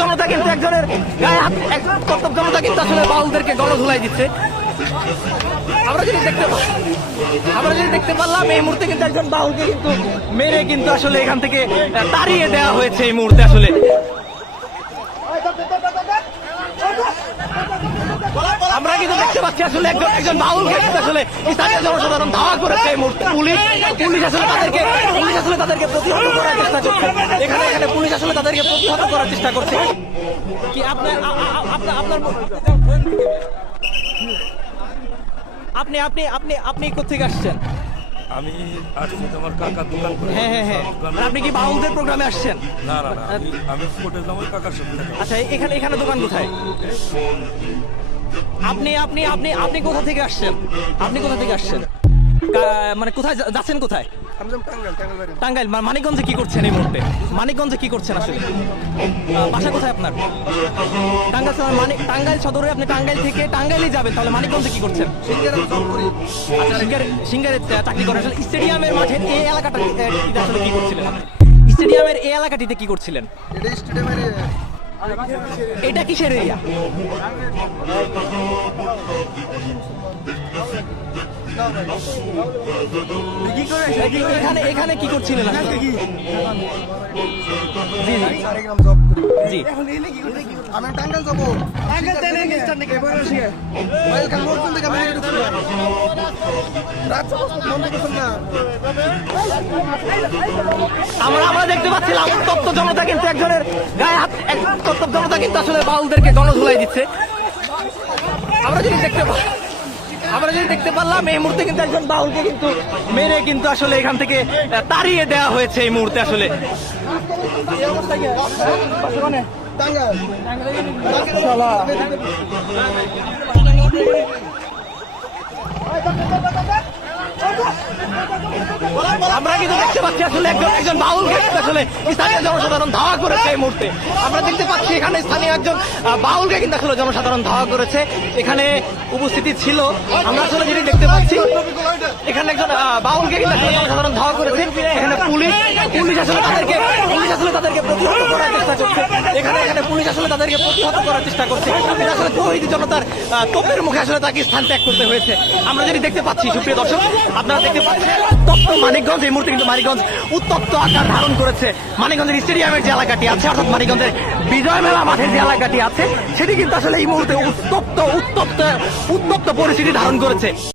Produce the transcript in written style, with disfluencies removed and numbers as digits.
জনতা কিন্তু একজনের গায়ে হাত উত্তপ্ত জনতা কিন্তু আসলে বাউলদেরকে গণধুলাই দিচ্ছে। আমরা যদি দেখতে পারলাম এই মুহূর্তে কিন্তু একজন বাউলকে কিন্তু মেরে কিন্তু আসলে এখান থেকে তাড়িয়ে দেওয়া হয়েছে এই মুহূর্তে। আসলে আমরা কিন্তু দেখতে পাচ্ছি আসলে একজন বাউলকে কিন্তু আসলে স্থানীয় জনসাধারণ ধাওয়া করেছে এই মুহূর্তে। পুলিশ আসলে তাদেরকে প্রতিহত করার চেষ্টা করছে। এখানে পুলিশ আসলে তাদেরকে প্রতিহত করার চেষ্টা করছে। কি আপনার আপনি কোথেকে আসছেন? আমি আসছি তোমার কাকার দোকান করে। হ্যাঁ। আপনি কি বাউলদের প্রোগ্রামে আসছেন? না আমি স্পোর্টে যাবো কাকার সাথে। আচ্ছা, এখানে দোকান কোথায়? আপনি কোথা থেকে আসছেন? মানে কোথায় যাচ্ছেন? কোথায়? টাঙ্গাইল। মানিকগঞ্জে কি করছেন এই মুহূর্তে? মানিকগঞ্জে কি করছেন আসলে? বাসা কোথায় আপনার? টাঙ্গাইল সদরে। আপনি টাঙ্গাইল থেকে টাঙ্গাইলে যাবেন, তাহলে মানিকগঞ্জে কি করছেন? সিঙ্গারে চাকরি করেন। আসলে স্টেডিয়ামের মাঠের এই এলাকাটা আসলে কি করছিলেন? স্টেডিয়ামের এই এলাকাটিতে কি করছিলেন? এটা কিসের এরিয়া? এখানে কি করছিলেন? জি আমি টাঙ্গাইল যাবো। আমরা দেখতে পাচ্ছিলাম উত্তপ্ত জনতা কিন্তু একজনের গায়ে হাত উত্তপ্ত জনতা কিন্তু আসলে বাউলদেরকে গণধুলাই দিচ্ছে। আমরা যদি দেখতে পারলাম এই মুহূর্তে কিন্তু একজন বাউলকে কিন্তু মেরে কিন্তু আসলে এখান থেকে তাড়িয়ে দেওয়া হয়েছে এই মুহূর্তে। আসলে আমরা কিন্তু দেখতে পাচ্ছি আসলে একজন বাউলকে আসলে স্থানীয় জনসাধারণ ধাওয়া করেছে এই মুহূর্তে। আমরা দেখতে পাচ্ছি এখানে স্থানীয় একজন বাউলকে কিন্তু আসলে জনসাধারণ ধাওয়া করেছে। এখানে উপস্থিতি ছিল, আমরা আসলে যেটি দেখতে পাচ্ছি এখানে একজন বাউলকে কিন্তু আসলে জনসাধারণ ধাওয়া করেছে। এখানে পুলিশ আসলে তাদেরকে প্রতিহত করার চেষ্টা করছে। এখানে পুলিশ আসলে তাদেরকে প্রতিহত করার চেষ্টা করছে। এটা আসলে তৌহিদি জনতার তোপের মুখে আসলে তাকে স্থান ত্যাগ করতে হয়েছে। আমরা যেটি দেখতে পাচ্ছি, সুপ্রিয় দর্শক, আপনারা দেখতে পাচ্ছেন উত্তপ্ত মানিকগঞ্জ। এই মুহূর্তে কিন্তু মানিকগঞ্জ উত্তপ্ত আকার ধারণ করেছে। মানিকগঞ্জের স্টেডিয়ামের যে এলাকাটি আছে, অর্থাৎ মানিকগঞ্জের বিজয় মেলা মাঠের যে এলাকাটি আছে, সেটি কিন্তু আসলে এই মুহূর্তে উত্তপ্ত পরিস্থিতি ধারণ করেছে।